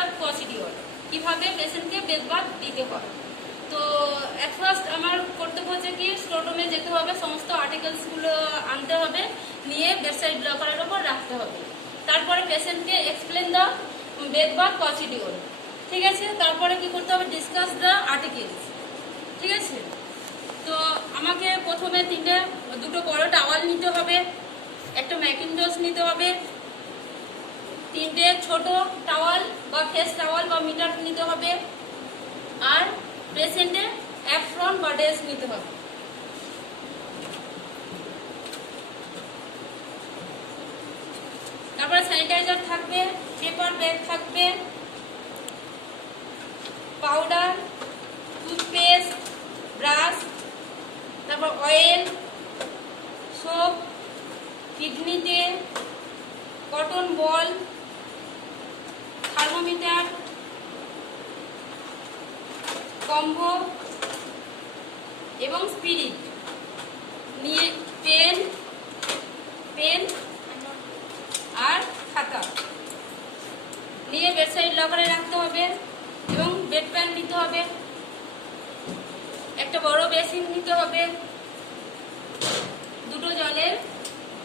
Bath procedure, কীভাবে পেশেন্টকে bed bath দিতে হয়। তো অ্যাট ফার্স্ট আমার কর্তব্য হচ্ছে কি স্ক্রোটমে যেতে হবে, সমস্ত আর্টিকেলসগুলো আনতে হবে, নিয়ে বেডসাইড লকারের ওপর রাখতে হবে। তারপরে পেশেন্টকে explain the bed bath procedure, ঠিক আছে। তারপরে কি করতে হবে, ডিসকাস দ্য আর্টিকেলস, ঠিক আছে। তো আমাকে প্রথমে দুটো বড় টাওয়াল নিতে হবে, একটা ম্যাকিনটশ নিতে হবে, 3টে ছোট টাওয়াল বা ফেস টাওয়াল বা মিটার নিতে হবে, আর পেশেন্টের অ্যাপ্রন বা ড্রেস নিতে হবে। তারপরে স্যানিটাইজার থাকবে, পেপার ব্যাগ থাকবে, পাউডার, টুথপেস্ট, ব্রাশ, তারপর অয়েল, সোপ, কিডনি তেল, কটন বল, থার্মোমিটার, কম্বো এবং স্পিরিট নিয়ে পেন আর খাতা নিয়ে বেডসাইড লকারে রাখতে হবে। এবং বেড প্যান নিতে হবে, একটা বড় বেসিন নিতে হবে, দুটো জলের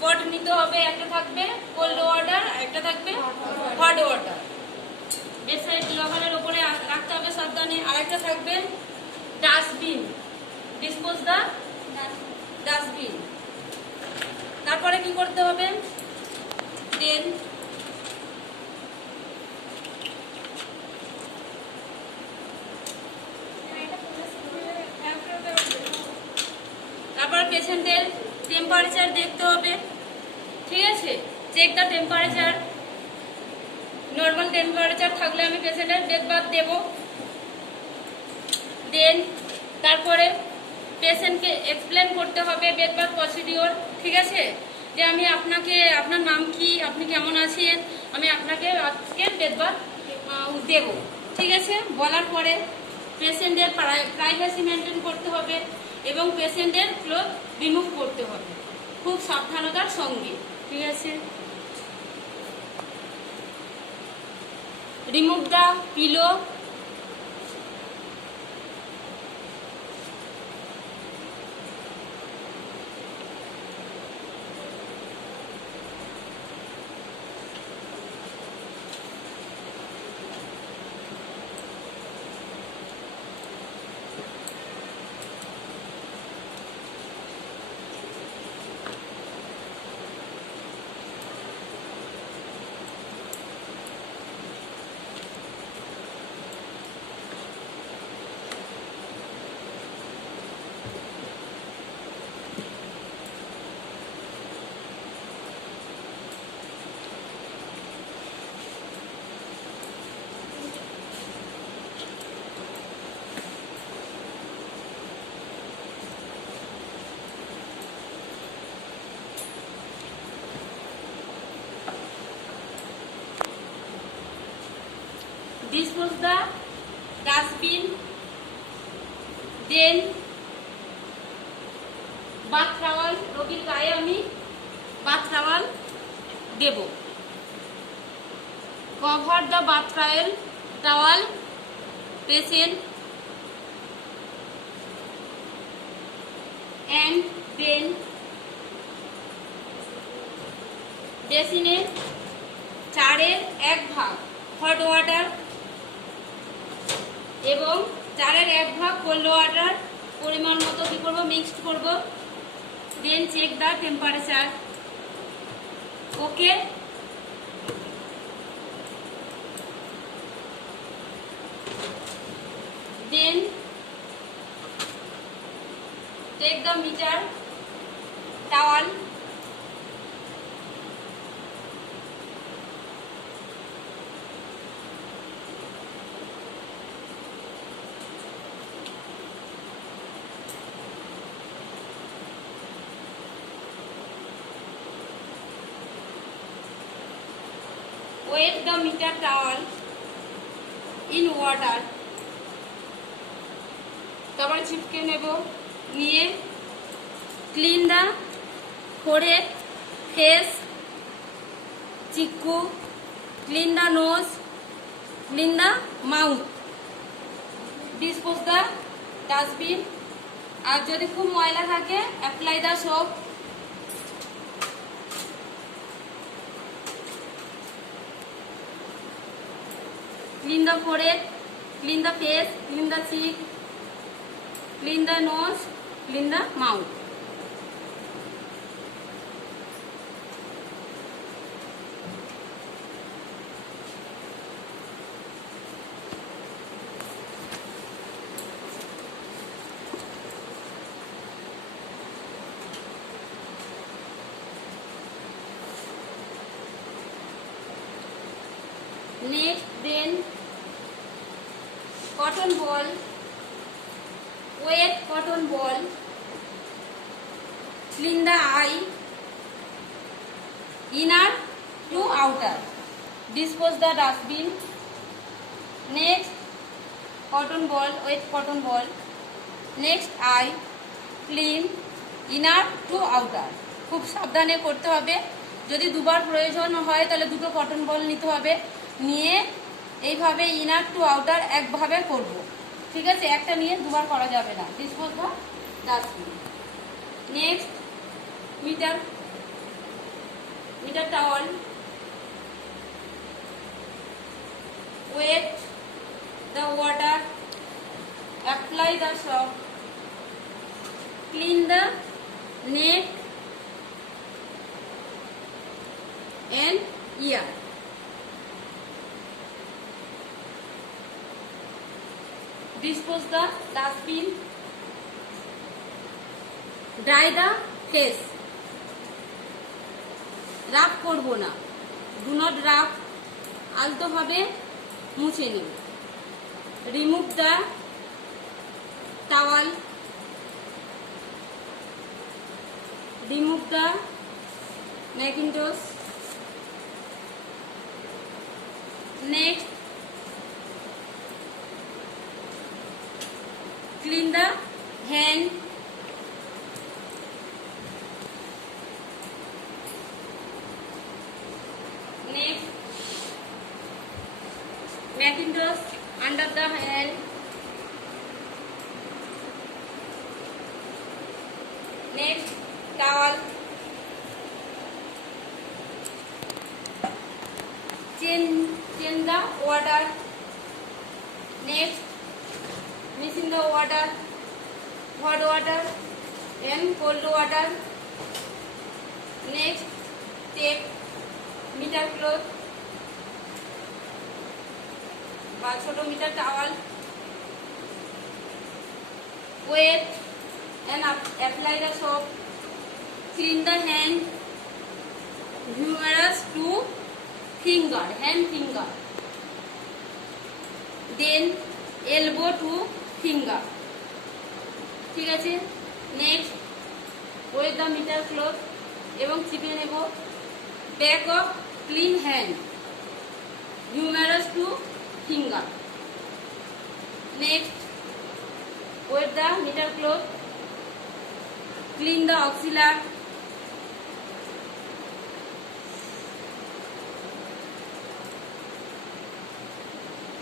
পট নিতে হবে, একটা থাকবে কোল্ড ওয়াটার আর একটা থাকবে হট ওয়াটার। বেডসাইড লকারের উপরে রাখতে হবে সাবধানে। আর একটা থাকবে ডাস্টবিন, ডিসপোজ দা ডাস্টবিন। তারপরে কি করতে হবে, দেন তারপর পেশেন্টের টেম্পারেচার দেখতে হবে, ঠিক আছে। Check the temperature, normal temperature থাকলে আমি পেশেন্টের বেড বাথ দেব। দেন তারপরে পেশেন্টকে এক্সপ্লেন করতে হবে বেড বাথ প্রসিডিওর, ঠিক আছে। যে আমি আপনাকে, আপনার নাম কি, আপনি কেমন আছেন, আমি আপনাকে আজকে বেড বাথ দেব, ঠিক আছে। বলার পরে পেশেন্টের প্রাইভেসি মেনটেন করতে হবে এবং পেশেন্টের ক্লোথ রিমুভ করতে হবে খুব সাবধানতার সঙ্গে, ঠিক আছে। Remove the pillow, dispose the dustbin, then bath towel, রোগীর গায়ে আমি bath towel দেব। cover the bath towel patient and then বেসিনে 4/1 হট ওয়াটার এবং 4/1 কোল্ড ওয়াটার পরিমাণ মতো কি করব, মিক্সড করব। Then check the temperature, okay. Then take the meter towel, wet the meter towel in water, তারপরে চিপকে নেব, নিয়ে clean the forehead, face, cheek, clean the nose, clean the mouth, dispose the dustbin, আর যদি খুব ময়লা থাকে apply the soap, clean the forehead, clean the face, clean the cheek, clean the nose, clean the mouth. Next, then cotton ball, wet cotton ball, clean the eye, inner to outer, dispose the dustbin. Next, cotton ball, wet cotton ball, next eye, clean, inner to outer. খুব সাবধানে করতে হবে, যদি দুবার প্রয়োজন হয় তাহলে দুটো কটন বল নিতে হবে, নিয়ে এইভাবে ইনার টু আউটার একভাবে করব, ঠিক আছে? একটা নিয়ে দুবার করা যাবে না। Dispose the dustbin. Next, meter towel, wet the water, apply the soap, clean the neck and ear. Dispose the dustbin. Dry the face. Rub করব না, ডু নট রাব, আলতো ভাবে মুছে নিন। Remove the towel, remove the mackintosh. Next, clean the hand, next Macintosh under the hand, next towel, change the water, next mixing the water, hot water and cold water, next take meter cloth বা ছোট meter towel, wet and apply the soap, clean the hand, humerus to finger, hand finger, then elbow to finger, ঠিক আছে? Next, wet the meter cloth এবং চিপে নেব। Back of clean hand, humerus to finger. Next, wet the meter cloth, clean the axilla,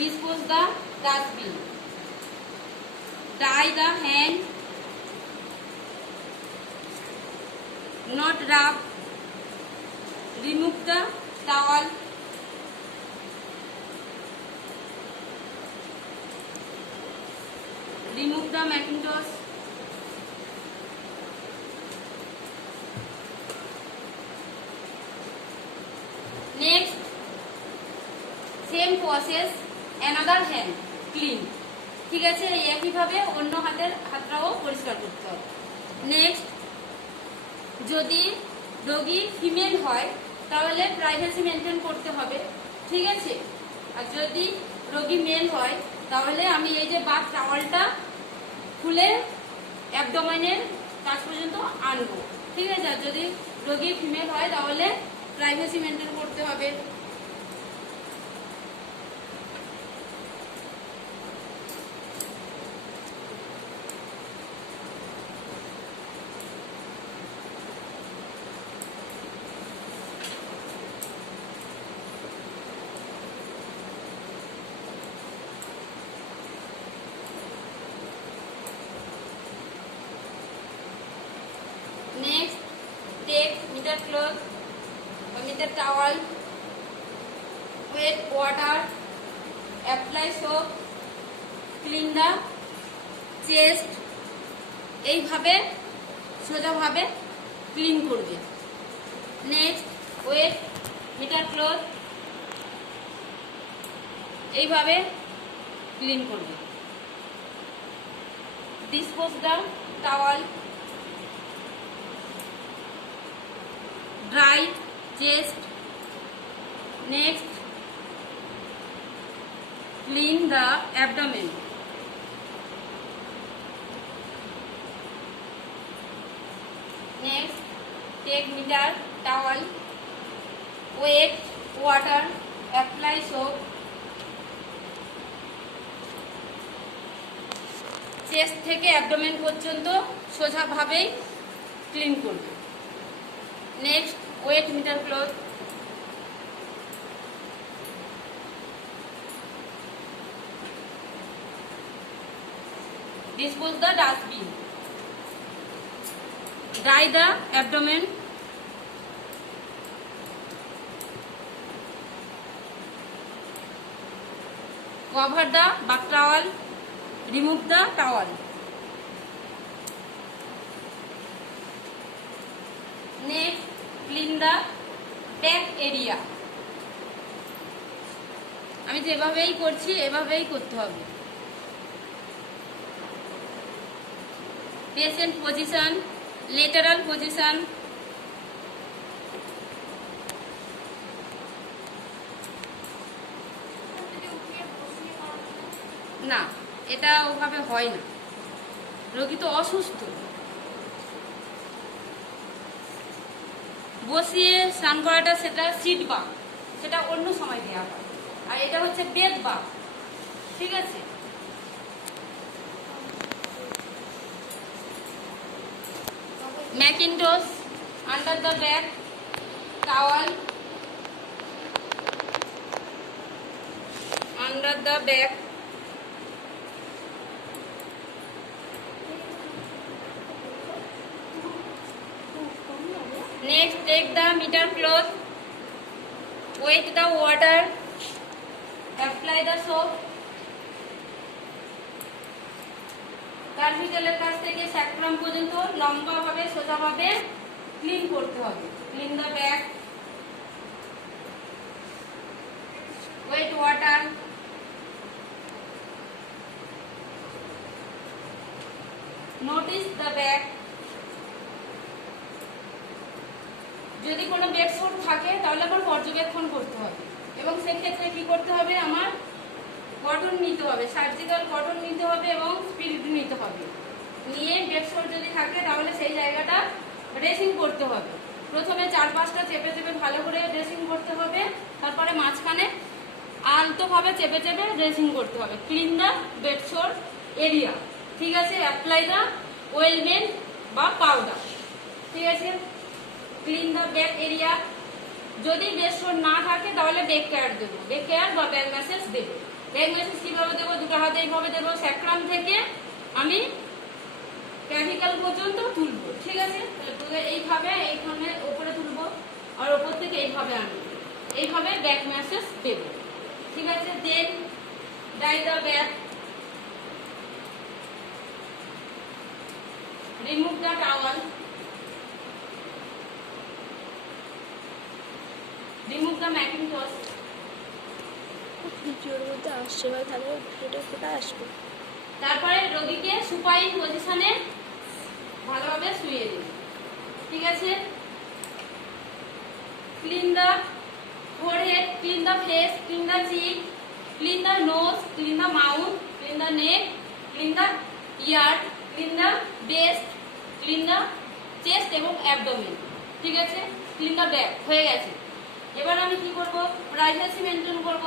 dispose the dustbin, tie the hand, not rub, remove the towel, remove the Macintosh, next same process another hand clean, ঠিক আছে? একইভাবে অন্য হাতটাও পরিষ্কার করতে হবে। নেক্সট, যদি রোগী ফিমেল হয় তাহলে প্রাইভেসি মেনটেন করতে হবে, ঠিক আছে? আর যদি রোগী মেল হয় তাহলে আমি এই যে বাথ টাওয়ালটা খুলে অ্যাবডোমেনের কাছ পর্যন্ত আনবো, ঠিক আছে? আর যদি রোগী ফিমেল হয় তাহলে প্রাইভেসি মেনটেন করতে হবে। with a towel, wet water, apply soap, clean the chest, এইভাবে সোজাভাবে ক্লিন করবে। নেক্সট ওয়েট মিটার ক্লথ, এইভাবে ক্লিন করবে। Dispose the towel, dry chest. Next clean the abdomen. Next, take meter, towel, wet water, apply soap, chest থেকে abdomen পর্যন্ত সোজাভাবেই clean করবে। Next wet meter cloth, dispose the dustbin, dry the abdomen, cover the bath towel, remove the towel. Next, clean the back area. আমি যেভাবেই করছি এভাবেই করতে হবে। পেশেন্ট পজিশন, লেটারাল পজিশন, না এটা ওভাবে হয় না, রোগী তো অসুস্থ। বসিয়ে স্নান করাটা সেটা সিট বা, সেটা অন্য সময় দেওয়া হয়, আর এটা হচ্ছে বেড বা, ঠিক আছে। Macintosh under the back, towel under the back, next take the meter cloth, wet the water, apply the soap, কার্ভিক্যালের কাছ থেকে স্যাক্রাম পর্যন্ত লম্বাভাবে সোজাভাবে ক্লিন করতে হবে। Clean the back, wet water, notice the back. যদি কোনো বেডশোর থাকে তাহলে আমার পর্যবেক্ষণ করতে হবে, এবং সেক্ষেত্রে কি করতে হবে, আমার কটন নিতে হবে, সার্জিক্যাল কটন নিতে হবে এবং স্পিরিট নিতে হবে। নিয়ে বেডশোর যদি থাকে তাহলে সেই জায়গাটা ড্রেসিং করতে হবে। প্রথমে 4-5টা চেপে চেপে ভালো করে ড্রেসিং করতে হবে, তারপরে মাঝখানে আলতোভাবে চেপে চেপে ড্রেসিং করতে হবে। ক্লিন দ্য বেডশোর এরিয়া, ঠিক আছে। অ্যাপ্লাই দ্য ওয়েলমেন্ট বা পাউডার, ঠিক আছে। Clean the back area. যদি বেডশোর না থাকে তাহলে বেক কেয়ার দেবো, বেক কেয়ার বা ব্যাক ম্যাসেজ দেবো। ব্যাক ম্যাসেজ কিভাবে দেবো, দুটো হাতে এইভাবে দেবো, স্যাক্রাম থেকে আমি ক্যাভিক্যাল পর্যন্ত তুলবো, ঠিক আছে। এইভাবে এইখানে ওপরে তুলবো আর ওপর থেকে এইভাবে আনবো, এইভাবে ব্যাক ম্যাসেজ দেবো, ঠিক আছে। Then dry the back, remove the towel, remove the mackintosh. ভিডিওর মধ্যে আসছে বা তাহলে ভিডিওটা কোথায় আসবে। তারপরে রোগীকে সুপাইন পজিশনে ভালোভাবে শুইয়ে দিন, ঠিক আছে। Clean the forehead, clean the face, clean the cheek, clean the nose, clean the mouth, clean the neck, clean the ear, clean the breast, clean the chest এবং অ্যাবডোমেন, ঠিক আছে। ক্লিন দ্য ব্যাক হয়ে গেছে। এবার আমি কি করব, privacy maintain করব।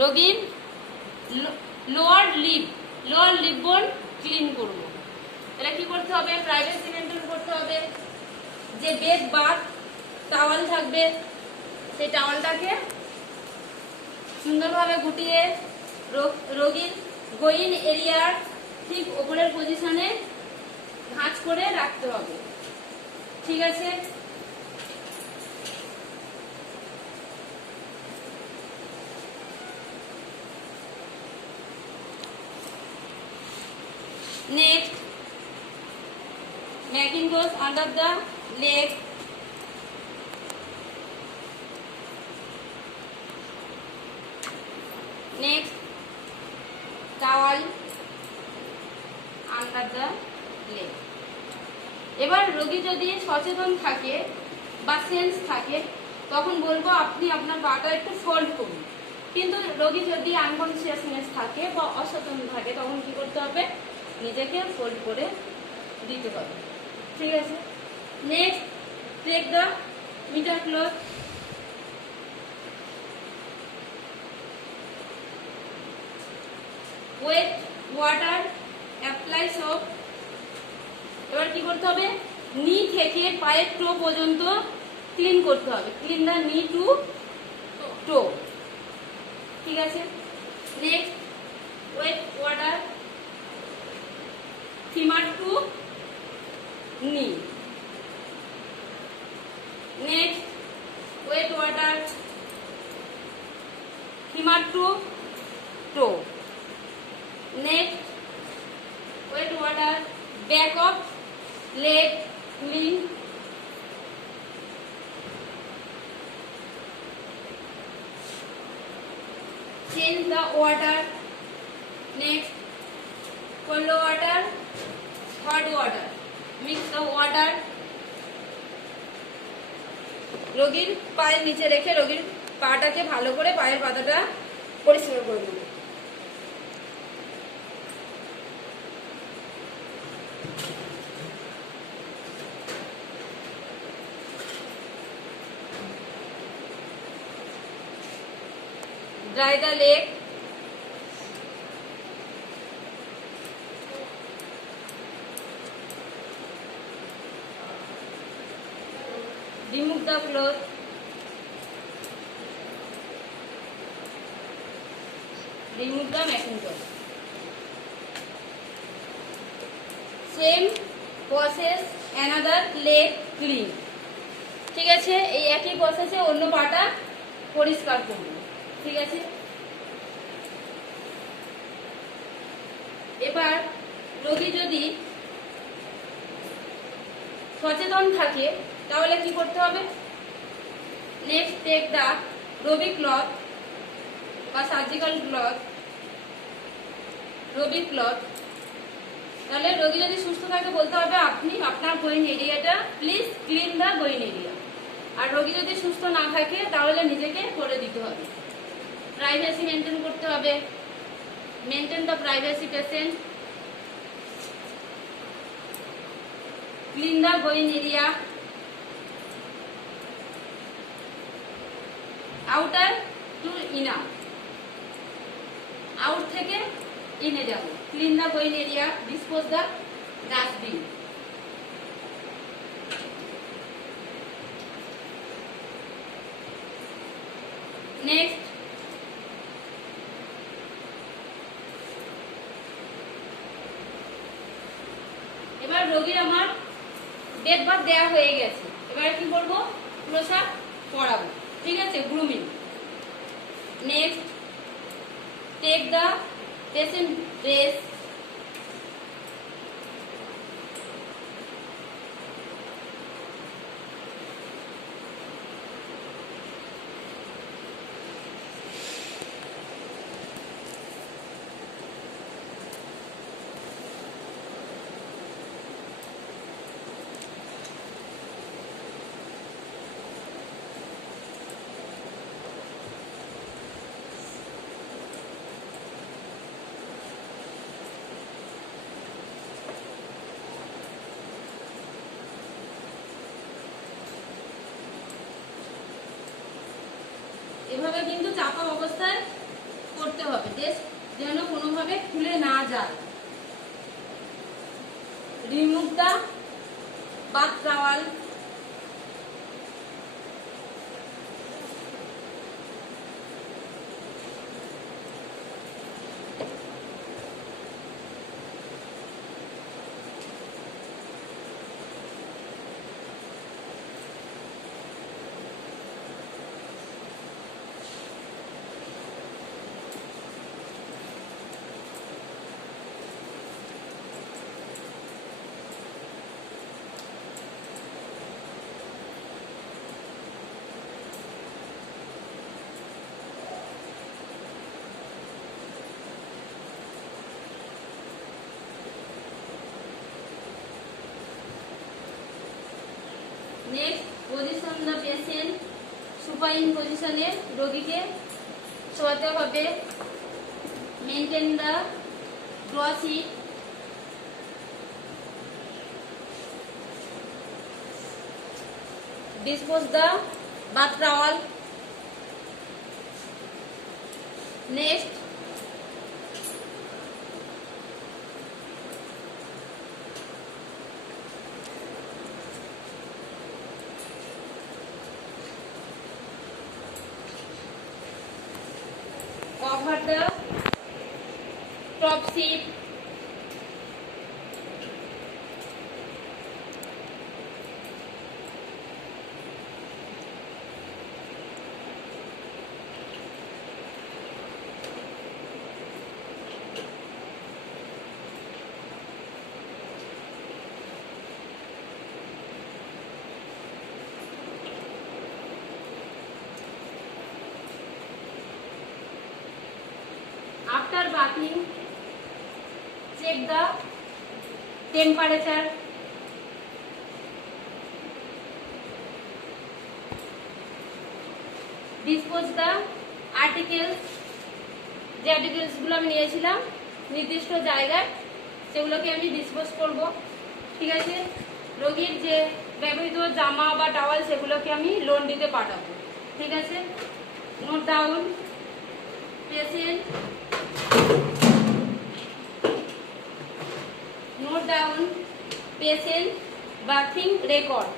রোগীর লোয়ার লিপ বোন ক্লিন করব। তাহলে কি করতে হবে, প্রাইভেসি মেনটেন করতে হবে। যে বেড বাথ টাওয়াল থাকবে সেই টাওয়ালটাকে সুন্দরভাবে গুটিয়ে রোগীর গোইন এরিয়ার ঠিক ওপরের পজিশনে ভাঁজ করে রাখতে হবে। ঠিক আছে, next making goes under the leg, next towel under the leg। এবার রোগী যদি সচেতন থাকে বা সেন্স থাকে তখন বলবো আপনি আপনার পাটা একটু ফোল্ড করুন, কিন্তু রোগী যদি আনকনসিয়াসনেস থাকে বা অসচেতন থাকে তখন কি করতে হবে, নিজেকে ফোল্ড করে দিতে হবে। ঠিক আছে, next take the meter cloth, wet water, apply soap. এবার কি করতে হবে, নি থেকে পায়ের টো পর্যন্ত ক্লিন করতে হবে, clean the knee to toe. ঠিক আছে, next wet water femur to knee, next wet water femur to toe, next wet water back of leg clean, change the water, next cold water hot water, mix the water। রোগীর পায়ের নিচে রেখে রোগীর পাটাকে ভালো করে পায়ের পাতাটা পরিষ্কার করে দেব। Dry the leg, remove the cloth, remove the macintosh। Same process another leg clean। ঠিক আছে, এই একই প্রসেসে অন্য পাটা পরিষ্কার করব। ঠিক আছে, এবার রোগী যদি সচেতন থাকে তাহলে কি করতে হবে, next take the rubber cloth বা সার্জিক্যাল ক্লথ, রবি ক্লথ। তাহলে রোগী যদি সুস্থ থাকে বলতে হবে আপনি আপনার গোইন এরিয়াটা please clean the groin area. আর রোগী যদি সুস্থ না থাকে তাহলে নিজেকে করে দিতে হবে। প্রাইভেসি মেনটেন করতে হবে, maintain the privacy patient, clean the going area, outer to inner, out থেকে ইনে যাব, clean the going area, dispose the dustbin. Next এবার রোগীর আমার বেড বাথ দেওয়া হয়ে গেছে, এবার কি করবো, পোশাক পরাবো। ঠিক আছে, grooming. Next take the patient dress, এভাবে কিন্তু চাপা অবস্থায় করতে হবে, যেন কোনোভাবে খুলে না যায়। Remove the bath towel, next position the patient, supine পজিশনে রোগীকে শোয়াতে হবে। Maintain the crossed, dispose the bath towel. Next, cover the top sheet. After bathing, check the temperature. Dispose the articles, যে আর্টিকেলস গুলো আমি নিয়েছিলাম নির্দিষ্ট জায়গায় সেগুলোকে আমি ডিসপোজ করব। ঠিক আছে, রোগীর যে ব্যবহৃত জামা বা টাওয়াল সেগুলোকে আমি লন্ড্রিতে পাঠাবো। ঠিক আছে, note down patient, note down patient bathing record.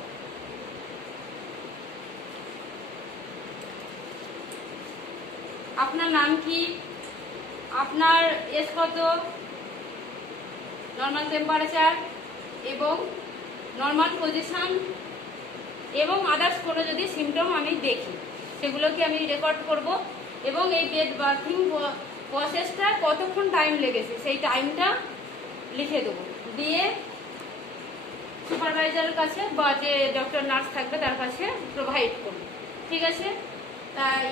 আপনার নাম কি, আপনার এজ কত, নর্মাল টেম্পারেচার এবং নর্মাল পজিশন এবং আদার্স কোনো যদি সিমটম আমি দেখি সেগুলোকে আমি রেকর্ড করব এবং এই বেড বাথিং প্রসেসটা কতক্ষণ টাইম লেগেছে সেই টাইমটা লিখে দেবো, দিয়ে সুপারভাইজারের কাছে বা যে ডক্টর নার্স থাকবে তার কাছে প্রোভাইড করব। ঠিক আছে, তাই